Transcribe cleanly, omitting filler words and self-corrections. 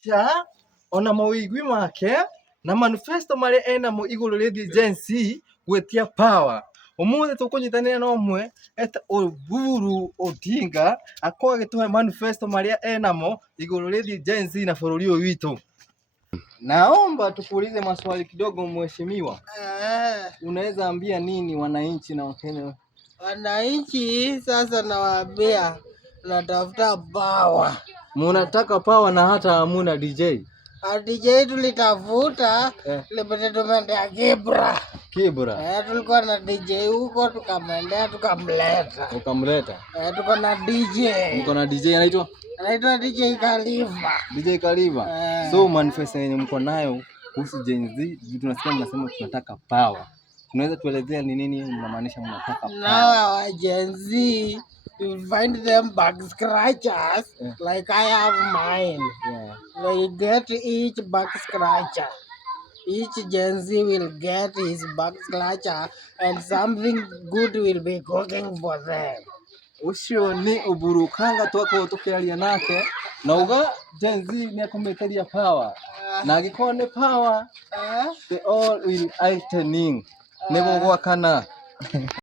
cha ona mawigwi make na manifesto maria enamo iguru rĩgiĩ Gen Z gwetia power. Umuthi tukunyitanĩra na ũmwe eta Oburu Odinga akorwo agĩtũhe manifesto maria enamo iguru rĩgiĩ Gen Z na bũrũri ũyũ witũ. Naomba tukuulize maswali kidogo mheshimiwa. Unaweza ambia nini wananchi na Wakenya? Wananchi sasa nawaambia natafuta power. Munataka power na hata hamuna DJ. DJ tulitafuta limete tumeendea Kibra. Kibra. Tulikuwa na DJ huko tukamwendea tukamleta. Ukamleta? Tuko na DJ. Mko na DJ anaitwa? Anaitwa DJ Khalifa. DJ Khalifa. So manifesto yenye mko nayo kuhusu Gen Z, tunasikia mnasema tunataka power. Unaweza tuelezea ni nini mnamaanisha mnataka power? Now our Gen Z, you find them back scratchers like I have mine. They get each back scratcher. Each Gen Z will get his back scratcher and something good will be cooking for them. Ucio ni Oburu Kanga twako tukiaria nake na uga Gen Z ni akometeria power na agĩkorwo nĩ power they all will lightning nĩgũgwakana.